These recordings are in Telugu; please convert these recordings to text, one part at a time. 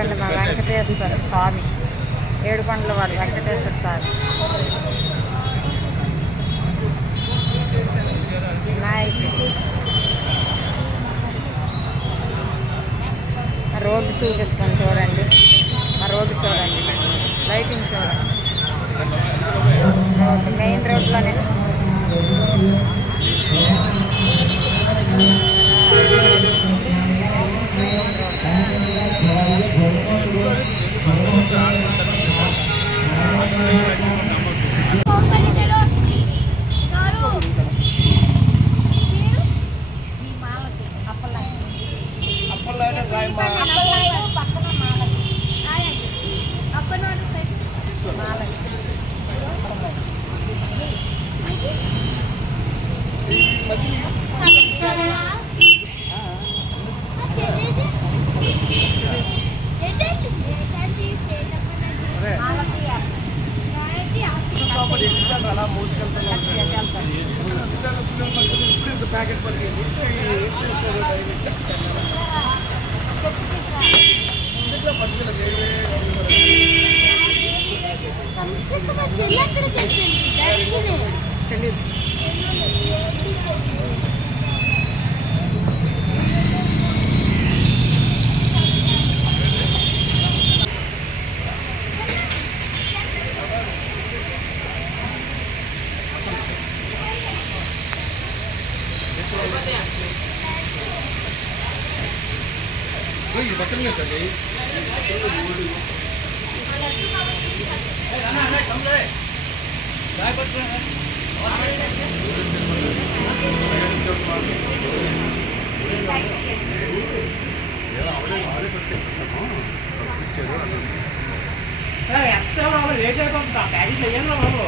చూడండి మా వెంకటేశ్వర స్వామి, ఏడుకొండల వాడు వెంకటేశ్వర స్వామి వినాయకుడు. రోడ్డు చూపిస్తాను చూడండి, మా రోడ్డు చూడండి, లైటింగ్ చూడండి. రోడ్డు మెయిన్ రోడ్లోనే అలా మోసుకెళ్తాను ప్యాకెట్ పట్టుకెళ్ళి బట్టలు కట్టండి. లేట్ అయిపోతుందా ప్యాకేజ్ చెయ్యండి బాబు.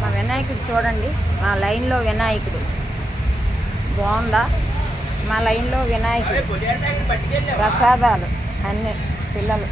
మా వినాయకుడు చూడండి, మా లైన్లో వినాయకుడు బాగుందా? మా లైన్లో వినాయకుడు, ప్రసాదాలు అన్నీ పిల్లలు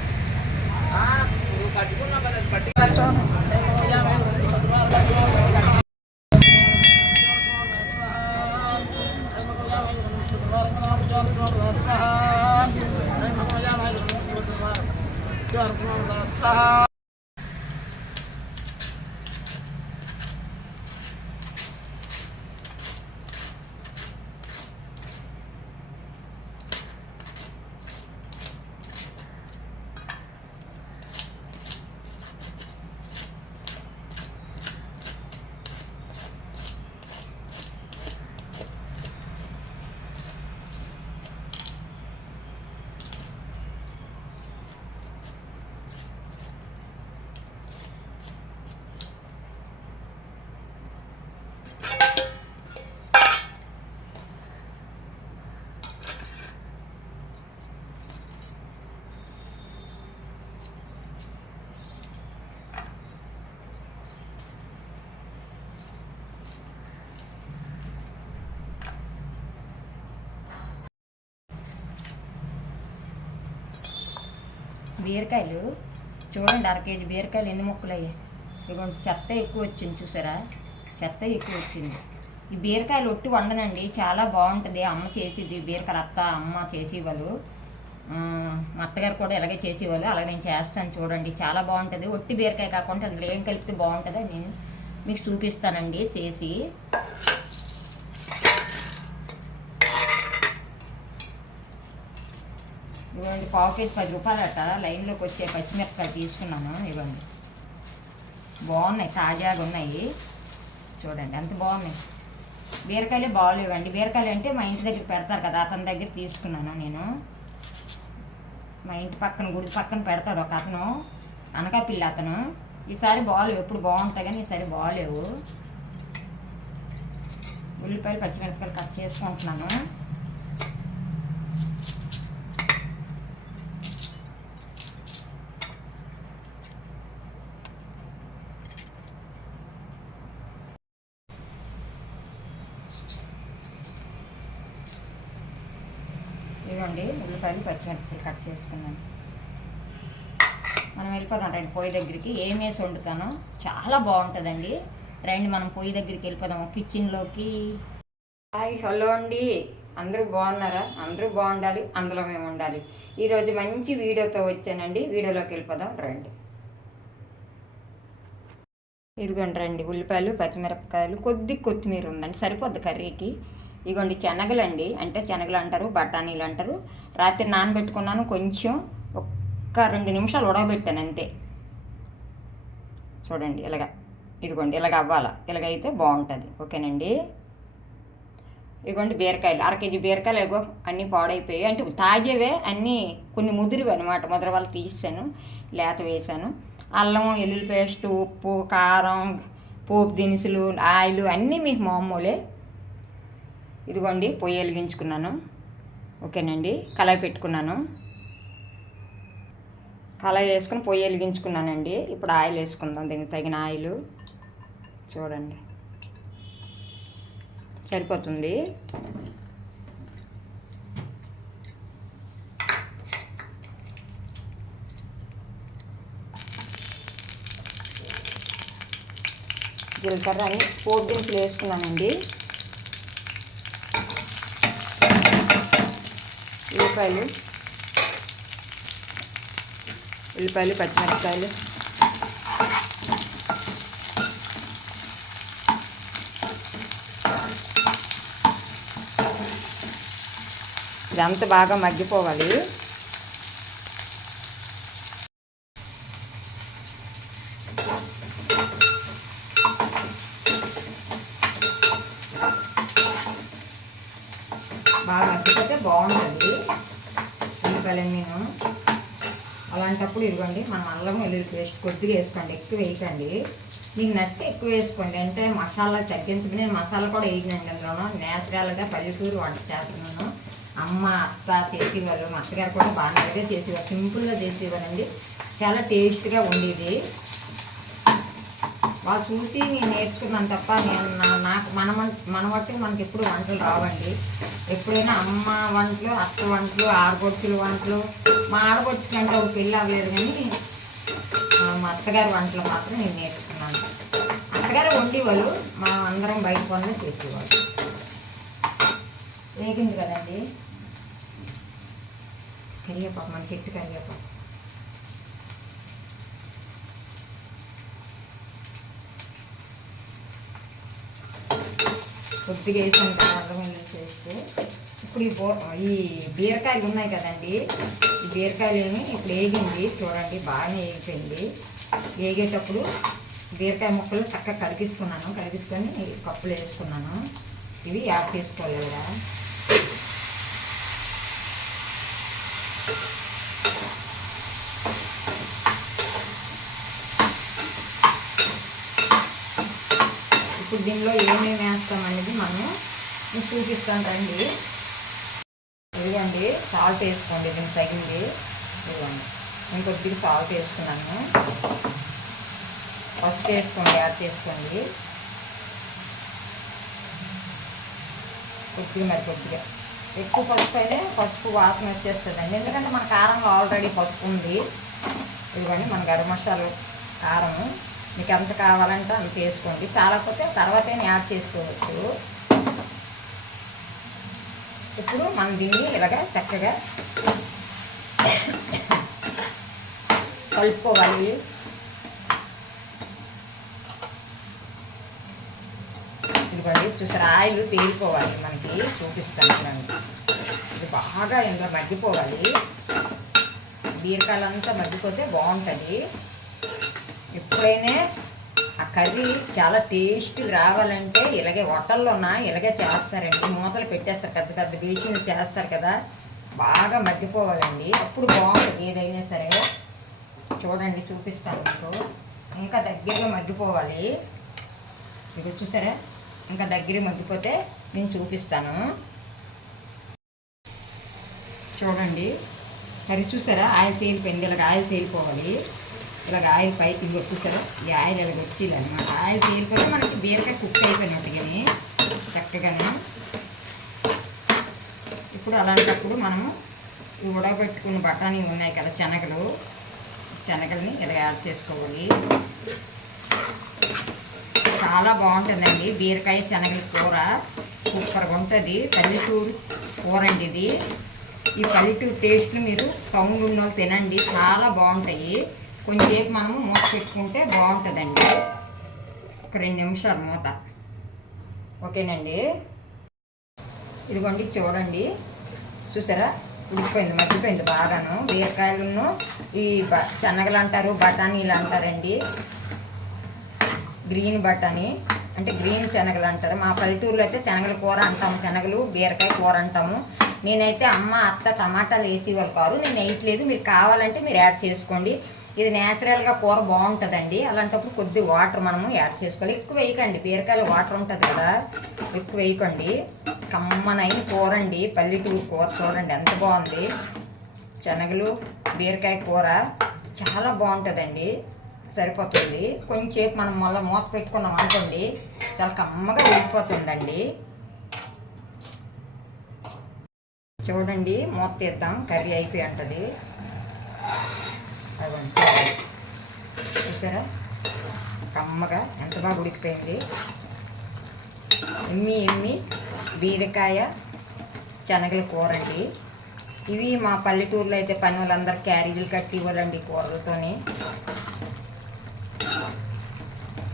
బీరకాయలు చూడండి, 1/2 కేజీ బీరకాయలు ఎన్ని ముక్కలు అయ్యాయి. ఇదిగోండి, చెత్త ఎక్కువ వచ్చింది చూసారా, చెత్త ఎక్కువ వచ్చింది. ఈ బీరకాయలు ఒట్టి వండనండి, చాలా బాగుంటుంది. అమ్మ చేసేది బీరకాయలు, అమ్మ చేసేవాళ్ళు, మా అత్తగారు కూడా ఇలాగే చేసేవాళ్ళు. అలాగే నేను చేస్తాను చూడండి, చాలా బాగుంటుంది. ఒట్టి బీరకాయ కాకుండా అందులో ఏం కలిపితే బాగుంటుందో నేను మీకు చూపిస్తానండి చేసి. ఇవ్వండి, 1/4 కేజీ 10 రూపాయలు అట్ట. లైన్లోకి వచ్చే పచ్చిమిరపకాయలు తీసుకున్నాను. ఇవ్వండి, బాగున్నాయి, తాజాగా ఉన్నాయి చూడండి, ఎంత బాగున్నాయి. బీరకాయలే బాగాలేవండి. బీరకాయలు అంటే మా ఇంటి దగ్గర పెడతారు కదా, అతని దగ్గర తీసుకున్నాను నేను. మా ఇంటి పక్కన, గుడి పక్కన పెడతాడు ఒక అతను, అనకాపల్లి అతను. ఈసారి బాగాలేవు, ఎప్పుడు బాగుంటాయి కానీ ఈసారి బాగాలేవు. ఉల్లిపాయలు పచ్చిమిరపకాయలు కట్ చేసుకుంటున్నాను. ఇదిగోండి ఉల్లిపాయలు పచ్చిమిరపకాయలు కట్ చేసుకున్నాను. మనం వెళ్ళిపోదాం రండి పొయ్యి దగ్గరికి. ఏం వేసి వండుతానో చాలా బాగుంటుందండి. రండి మనం పొయ్యి దగ్గరికి వెళ్ళిపోదాము కిచెన్లోకి. హాయ్ హలో అండి, అందరూ బాగున్నారా? అందరూ బాగుండాలి, అందులో మేము ఉండాలి. ఈరోజు మంచి వీడియోతో వచ్చానండి. వీడియోలోకి వెళ్ళిపోదాం రండి. ఇదిగోండి రండి, ఉల్లిపాయలు పచ్చిమిరపకాయలు కొద్ది కొత్తిమీర ఉందండి, సరిపోద్ది కర్రీకి. ఇదిగోండి శనగలండి, అంటే శనగలు అంటారు, బఠానీలు అంటారు. రాత్రి నానబెట్టుకున్నాను, కొంచెం ఒక్క 2 నిమిషాలు ఉడకబెట్టాను అంతే. చూడండి ఇలాగ, ఇదిగోండి ఇలాగ అవ్వాలా, ఇలాగైతే బాగుంటుంది. ఓకేనండి. ఇదిగోండి బీరకాయలు, 1 కేజీ బీరకాయలు ఎగో అన్నీ పాడైపోయాయి, అంటే తాజేవే అన్నీ, కొన్ని ముదిరివి అనమాట. ముద్ర వాళ్ళు తీసాను, లేత వేసాను. అల్లం వెల్లుల్లి పేస్ట్, ఉప్పు, కారం, పోపు దినుసులు, ఆయిల్ అన్నీ మీకు మామూలే. ఇదిగోండి పొయ్యి వెలిగించుకున్నాను. ఓకేనండి. కళాయి పెట్టుకున్నాను, కళాయి వేసుకుని పొయ్యి వెలిగించుకున్నానండి. ఇప్పుడు ఆయిల్ వేసుకుందాం, దీనికి తగిన ఆయిల్ చూడండి సరిపోతుంది. జీలకర్ర అన్ని పోపు దినుసులు వేసుకున్నానండి. ఉల్లిపాయలు పచ్చిమిరపకాయలు ఇదంతా బాగా మగ్గిపోవాలి. బాగా మగ్గిపోతే బాగుంటుంది ఉల్లిపాయలన్నీ. అలాంటప్పుడు ఇదిగోండి మనం అల్లం వెల్లుల్లి పేస్ట్ కొద్దిగా వేసుకోండి, ఎక్కువ వేయకండి. మీకు నచ్చితే ఎక్కువ వేసుకోండి, అంటే మసాలా తగ్గించుకుని. నేను మసాలా కూడా వేయనండి అందులోనూ. నేచురల్గా పల్లెటూరు వంట చేస్తున్నాను. అమ్మ అత్త చేసేవాళ్ళు, మా అత్తగారు కూడా బాగా చేసేవారు, సింపుల్గా చేసేవారండి. చాలా టేస్ట్గా ఉండేది. వాళ్ళు చూసి నేను నేర్చుకున్నాను తప్ప నేను నాకు మన వంటలు మనకి ఎప్పుడు వంటలు రావండి. ఎప్పుడైనా అమ్మ వంటలు, అత్త వంటలు, ఆడపడుచుల వంటలు. మా ఆడపడుచులు అంటే ఒక పెళ్ళి అవ్వలేదు, కానీ మా అత్తగారి వంటలు మాత్రం నేను నేర్చుకున్నాను. అత్తగారు వండేవాళ్ళు, మా అందరం బయట పనులు చేసేవాళ్ళు. వేగింది కదండి కరివేపాకు, మన చెట్టు కరివేపాకు. కొద్దిగా వేసాను కదా అల్లం వెల్లుల్లి పేస్ట్. ఇప్పుడు ఈ బీరకాయలు ఉన్నాయి కదండి, ఈ బీరకాయలు ఏమి ఇప్పుడు వేగింది చూడండి, బాగానే వేగిపోయింది. వేగేటప్పుడు బీరకాయ ముక్కలు చక్కగా కలిగిసుకొని కప్పులు వేసుకున్నాను. ఇవి యాడ్ చేసుకోవాలి కదా. ఇప్పుడు దీనిలో ఏమేమి వేస్తాం అనేది మనం చూపిస్తాను రండి. ఇదిగోండి సాల్ట్ వేసుకోండి, దీనికి తగింది. ఇదిగోండి నేను కొద్దిగా సాల్ట్ వేసుకున్నాను. పసుపు వేసుకోండి, యాడ్ చేసుకోండి కొద్దిగా. మరి కొద్దిగా ఎక్కువ పసుపు అయితే పసుపు వాసన వచ్చేస్తుందండి, ఎందుకంటే మన కారంలో ఆల్రెడీ పసుపు ఉంది. ఇదిగోండి మన గరం మసాలా కారము మీకు ఎంత కావాలంటే అంత వేసుకోండి, చాలకపోతే తర్వాతే యాడ్ చేసుకోవచ్చు. ఇప్పుడు మనం దీన్ని ఇలాగ చక్కగా కలుపుకోవాలి. ఇదిగోండి చూసారా, ఆయిల్ తేలిపోవాలి మనకి, చూపిస్తాను. ఇది బాగా ఇందులో మగ్గిపోవాలి. బీరకాయలంతా మగ్గిపోతే బాగుంటుంది. ఎప్పుడైనా ఆ కర్రీ చాలా టేస్ట్ రావాలంటే ఇలాగే హోటల్లోన ఇలాగే చేస్తారండి, మూతలు పెట్టేస్తారు, పెద్ద పెద్ద బేషన్లు చేస్తారు కదా. బాగా మగ్గిపోవాలండి, అప్పుడు బాగుంటుంది ఏదైనా సరే. చూడండి చూపిస్తాను మీకు. ఇంకా దగ్గరగా మగ్గిపోవాలి. ఇది చూసారా, ఇంకా దగ్గర మగ్గిపోతే నేను చూపిస్తాను. చూడండి కర్రీ చూసారా, ఆయిల్ తేలిపోయింది. ఇలాగ ఆయిల్ తేలిపోవాలి. ఇలాగ ఆయిల్ పైకి ఇంకో చూసారా, ఈ ఆయిల్ ఇలాగ వచ్చేది అనమాట. ఆయిల్ తేలిపోతే మనకి బీరకాయ కుక్ అయిపోయినట్టు కానీ చక్కగానే. ఇప్పుడు అలాంటప్పుడు మనము ఈ ఉడకబెట్టుకున్న బఠానీ ఉన్నాయి కదా శనగల్ని ఇలా యాడ్ చేసుకోవాలి. చాలా బాగుంటుందండి బీరకాయ శనగల కూర, సూపర్గా ఉంటుంది. పల్లెటూరు కూర అండి ఇది. ఈ పల్లెటూరు టేస్ట్లు మీరు టౌన్ ఉన్న వాళ్ళు తినండి, చాలా బాగుంటాయి. కొంచెంసేపు మనము మూత పెట్టుకుంటే బాగుంటుందండి. ఒక 2 నిమిషాలు మూత. ఓకేనండి, ఇదిగోండి చూడండి, చూసారా ఉడికిపోయింది, మగ్గిపోయింది బాగాను. బీరకాయలను ఈ శనగలు అంటారు, బఠానీలు అంటారండి. గ్రీన్ బఠానీ అంటే గ్రీన్ శనగలు అంటారు. మా పల్లెటూరులో అయితే శనగల కూర అంటాము, శనగలు బీరకాయ కూర అంటాము. నేనైతే అమ్మ అత్త టమాటాలు వేసేవాళ్ళు కాదు, నేను వేయట్లేదు. మీరు కావాలంటే మీరు యాడ్ చేసుకోండి. ఇది న్యాచురల్గా కూర బాగుంటుందండి. అలాంటప్పుడు కొద్ది వాటర్ మనము యాడ్ చేసుకోవాలి. ఎక్కువ వేయకండి, బీరకాయలో వాటర్ ఉంటుంది కదా, ఎక్కువ వేయకండి. కమ్మనైన కూర అండి, పల్లెటూరు కూర. చూడండి ఎంత బాగుంది. శనగలు బీరకాయ కూర చాలా బాగుంటుందండి, సరిపోతుంది. కొంచెంసేపు మనం మళ్ళీ మూత పెట్టుకున్నాం అనుకోండి, చాలా కమ్మగా ఉడికిపోతుందండి. చూడండి, మూత తీద్దాం, కర్రీ అయిపోయి ఉంటుంది. అదంతా చూసారా కమ్మగా ఎంత బాగా ఉడికిపోయింది. ఎమ్మి బీరకాయ శనగల కూర అండి. ఇవి మా పల్లెటూరులో అయితే పని వాళ్ళందరూ క్యారీలు కట్టి ఇవ్వాలండి కూరలతోని.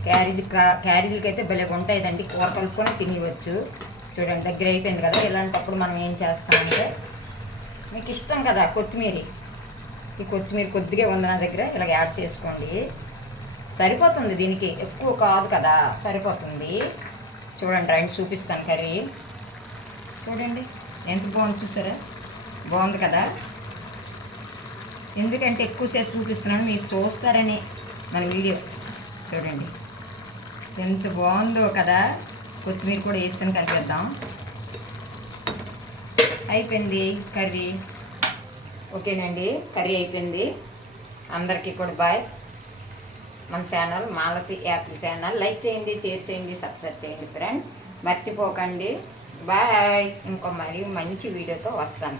క్యారీలకి అయితే భలే ఉంటాయిదండి, కూర కలుపుకొని తినివచ్చు. చూడండి దగ్గర అయిపోయింది కదా. ఇలాంటప్పుడు మనం ఏం చేస్తామంటే, మీకు ఇష్టం కదా కొత్తిమీర, ఈ కొత్తిమీర కొద్దిగా ఉంది నా దగ్గర, ఇలా యాడ్ చేసుకోండి. సరిపోతుంది, దీనికి ఎక్కువ కాదు కదా, సరిపోతుంది. చూడండి రండి చూపిస్తాను కర్రీ. చూడండి ఎంత బాగుంది, చూసారా బాగుంది కదా. ఎందుకంటే ఎక్కువసేపు చూపిస్తున్నాను, మీరు చూస్తారని మన వీడియో. చూడండి ఎంత బాగుందో కదా. కొత్తిమీర కూడా వేసుకొని కలిపేద్దాం. అయిపోయింది కర్రీ. ఓకేనండి, కర్రీ అయిపోయింది. అందరికీ కూడా బాయ్. మన channel Malathi Yatri channel like చేయండి, షేర్ చేయండి, సబ్స్క్రైబ్ చేయండి ఫ్రెండ్, మర్చిపోకండి. బాయ్. ఇంకో మరియు మంచి వీడియోతో వస్తాను.